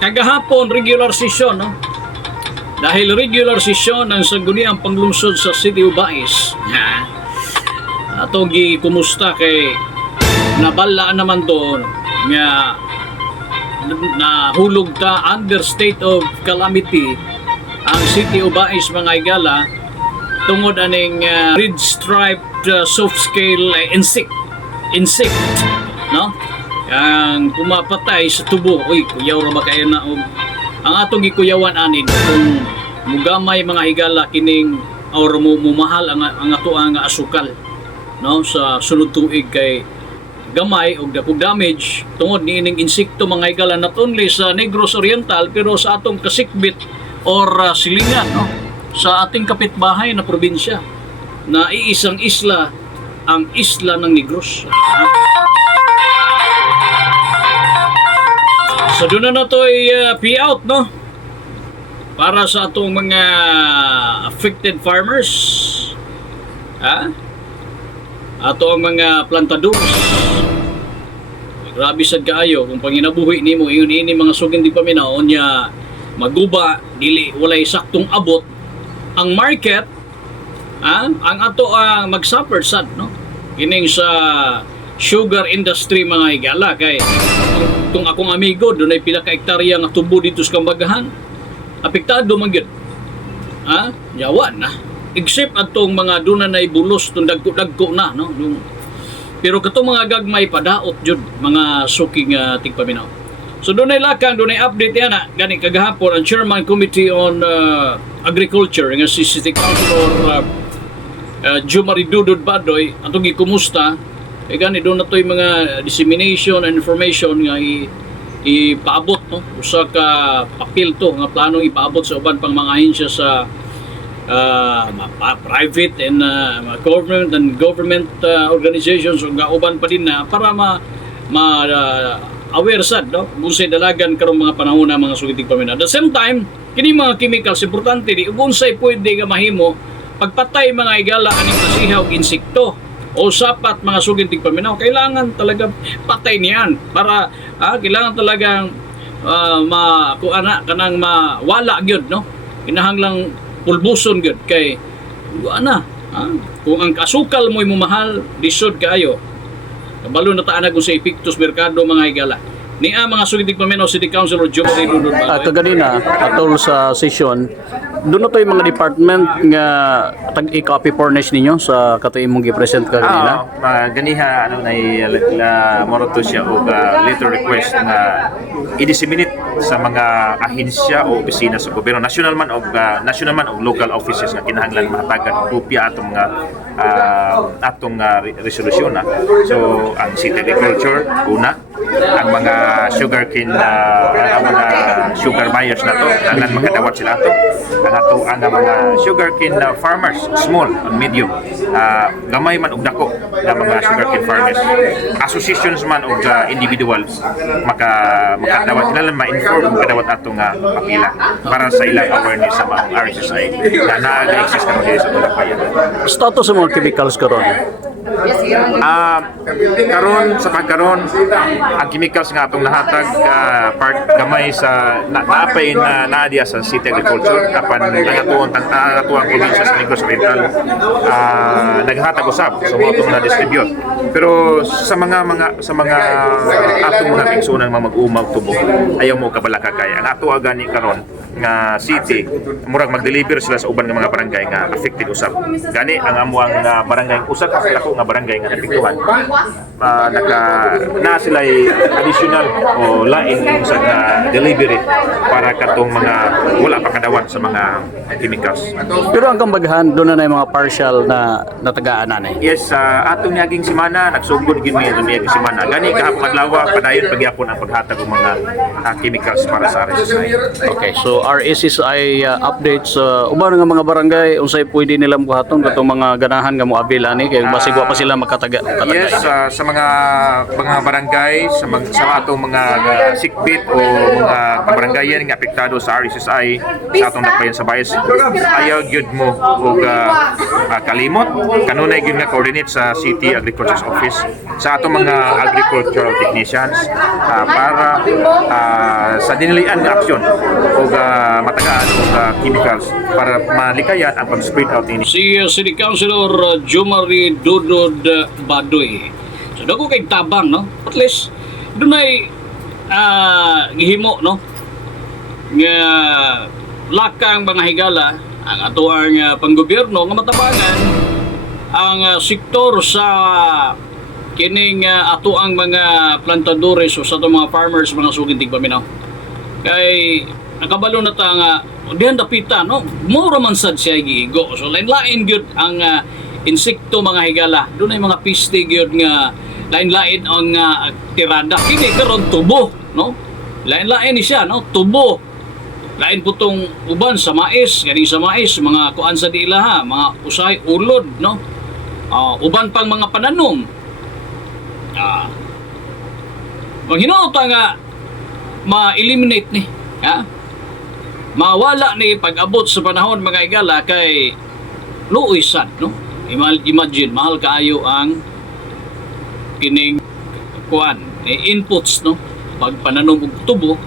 Kagahapon regular session, no? Dahil regular session ng sangguniang panglungsod sa City of Baez. Atong kumusta kay nabalaan naman doon nga nahulog ta under state of calamity ang City of Baez mga igala tungod aning red striped soft scale insect, no? Ang pumapatay sa tubo. Uy, kuyaw ra ba kayo na ang atong gikuyawan anin kung mugamay mga higala kining or mumahal ang ato ang asukal, no, sa sunod tuig kay gamay og dapog damage tungod ni ining insekto mga higala not only sa Negros Oriental pero sa atong kasikbit or silingan, no, sa ating kapitbahay na probinsya na iisang isla, ang isla ng Negros. So doon na to payout, no? Para sa atong mga affected farmers. Ato ang mga plantadores. Grabe sad kaayo kung panginabuhi nimo ini mga sugin di paminaw nya maguba dili walay saktong abot ang market, ang ato ang magsuffer sad, no? Kining sa sugar industry mga higala kay kung akong amigo doon ay pila ka hektarya nga tubo dito sa Kambagahan apektado man gyud. Yawa na except atong mga duna na ibulos tong dagko na, no? Pero katong mga gagmay padaot jud mga suking tigpaminaw. So doon ay lakang, doon ay update yan gani kagahapon ang Chairman Committee on Agriculture nga si City Councilor Jumari Dudod Badoy atong gikumusta. E gani doon na to yung mga dissemination and information nga ipaabot, no? Usa ka papel to nga planong ipaabot sa uban pang mga ahensya sa private and government organizations ug uban pa din na para aware sad, no, unsay dalagan karong mga panahon na mga sugitig paminaw. At the same time kini mga chemicals importante di unsay pwede nga mahimo pagpatay mga igala aning pasihaw insekto o sapat mga sugin tigpaminaw, kailangan talaga patay niyan para kailangan talagang kanang mawala gyud, no? Kinahanglang pulbuson gyud kay kung ang kasukal mo'y mumahal disod kaayo kabalo na taan kung sa epiktos merkado mga higala ni mga sugin tigpaminaw City Councilor Jumari Dudod Badoy. Kaganina atol sa session doon na to yung mga department nga i-copy furnish ninyo sa katuig mong gi-present kaganina. Ganiha na moro to siya og letter request na i-disseminate sa mga ahensya o opisina sa gobyerno national man og local offices nga kinahanglan mahatagan kopya atong mga resolusyon. So ang City Agriculture una, ang mga sugarcane ang mga sugar buyers na to kailangan makadawat sila to, ang mga sugarcane farmers small and medium, gamay man og dako na mga sugarcane farmers, associations man og individuals makadawat nila ma-inform makadawat atong apila para sa ilang awareness sa mga RSSI na nag-exist karon diri sa Bulacayan. Status sa mga chemicals karon. Sa pagkaron ang chemicals nga atong nahatag part gamay sa naapay na naadiya sa City Agriculture apan nagatuang probinsya sa Negros Oriental naghatag usab so mo atong na-distribute. Pero sa mga atong mga igsoon mga mag-umaw tubo ayaw mo kabalaka kay ang ato gani karon nga city murag mag-deliver sila sa uban ng mga barangay nga affected usab gani ang amuang barangay usab sa dako nga barangay nga napiktuhan na sila additional o lain sa delivery para katong mga wala pa kadawat sa mga chemicals. Pero ang Kambagahan doon na yung mga partial na natagaan na. Yes, atong naging semana nagsugod gid mi atong naging semana gani kahapon adlaw padayon pagyapon ang paghatag og mga chemicals para sa RSSI. Okay, so RSSI updates uban nga mga barangay unsay pwede nila buhaton katong mga ganahan nga moabil ani kay basig wa pa sila makataga. Yes, sa mga barangay, sa atong mga sikbit o mga kabarangayan nga apektado sa RSSI sa atong dakbayan sa bayas, ayaw gyud mo og kalimot kanunay gyud nga coordinate sa City Agriculture's Office sa atong mga agricultural technicians para sa dinilian nga aksyon o matagaan o chemicals para malikayan ang pag-spread out ini. Si City Councilor Jumari Dudod Badoy. So dago kay tabang no. At least dunay gihimo no nga lakang mga higala ang atoang panggobyerno nga matabangan ang sektor sa kining atoang mga plantadores o sa atong mga farmers mga sugid tigpaminaw. Kay nakabalo na ta nga dihan dapita no mura man sad siya giigo so lain-lain gyud ang insekto mga higala dunay mga piste gyud nga lain-lain ang tirada kini karon tubo no lain-lain ni siya no tubo lain putong uban sa mais kani sa mais mga kuan sa dila ha mga usay ulod no uban pang mga pananom Panghinauta nga ma-eliminate ni ha mawala ni pag-abot sa panahon mga igala kay luoy sad no imagine mahal kaayo ang kining kuan inputs no pag pananom og tubo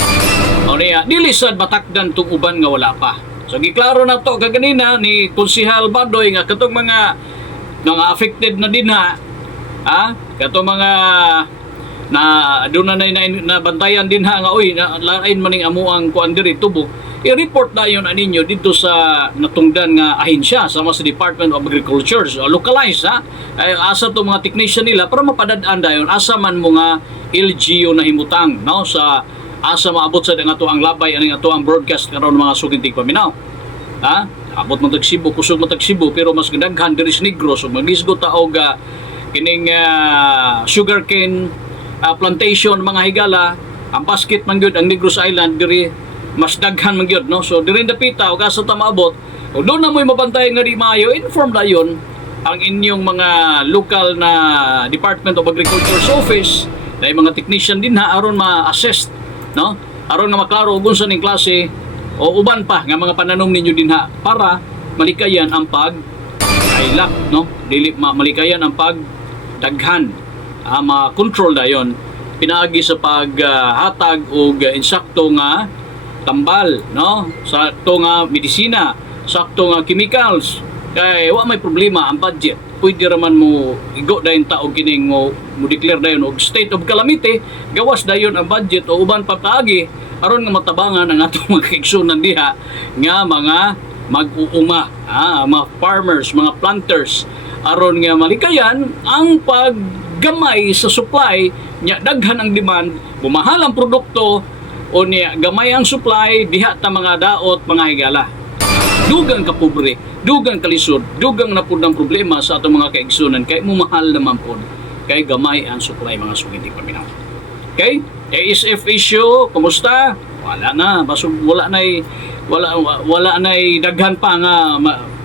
o niya dili sad matakdan tong uban nga wala pa so giklaro na to kaganina ni Konsehal Badoy nga katong mga affected na din ha katong mga na doon na bantayan din ha nga oy lain maning amo ang kuan diri tubo i-report na yun aninyo dito sa natungdan nga ahensya sama sa Department of Agriculture so, localize ha asa to mga technician nila para mapadad-an dayon asa man mo nga LGU na himutang no sa asa maabot sa ato ang labay aning ato ang broadcast karon mga sugintig paminaw ha abot man tag Cebu kusog man tag Cebu pero mas daghan diri sa Negros so magisgo ta og kining sugarcane plantation mga higala ang basket man gyud ang Negros Island diri mas daghan man gyud no so diri dapita ug asa ta maabot ug doon na mo'y mabantay nga di maayo inform dayon ang inyong mga local na Department of Agriculture's Office dahil mga technician din ha aron ma-assess no aron nga maklaro ug unsa ning klase o uban pa nga mga pananom ninyo din ha para malikayan ang pag-kailak no dili malikayan ang pagdaghan ma-control dayon pinaagi sa paghatag og insakto nga tambal no sa to nga medisina sakto nga chemicals kay wa may problema ang budget pwede raman mo igo dayon ta og kining mo declare dayon og state of calamity gawas dayon ang budget o uban pa kaagi aron nga matabangan ang atong mga kaigsunan diha nga mga mag-uuma mga farmers mga planters aron nga malikayan ang paggamay sa supply nya daghan ang demand bumahal ang produkto o niya gamay ang supply diha ta mga daot mga higala dugang ka pobre dugang kalisod dugang na pud ang problema sa atong mga kaigsunan kay mahal naman pud kay gamay ang supply mga sugintig paminaw okay ASF issue kumusta wala na basig wala na daghan pa nga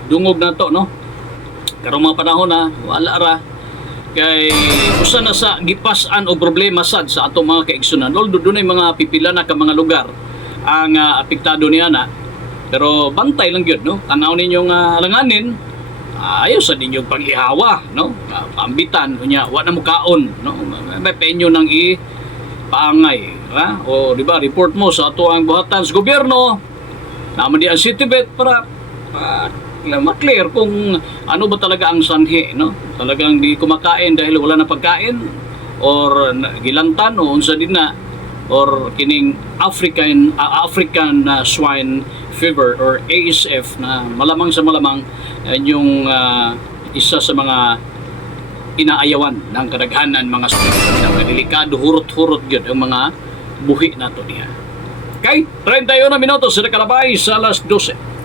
dungog na to no karong mga panahon na wala ra kay usa na sa gipas-an og problema sad sa atong mga kaigsunan although dunay mga pipila na ka mga lugar ang apektado niya na pero bantay lang gyud no tanaw ninyo nga alanganin ayaw sa ninyong pag-ihawa no pambitan unya wa na mo kaon no may penyo nang paangay ha o di ba report mo sa ato ang buhatan sa gobyerno naman di ang citybet para ma-clear kung ano ba talaga ang sanhi no talagang di kumakain dahil wala na pagkain or gilantan o unsa din na or kining African swine fever or ASF na malamang sa malamang yung isa sa mga inaayawan ng kadaghanan mga susunod delikado hurot-hurot gyud ang mga buhi nato diha. Okay, 31 minutos sa nakalabay sa alas 12.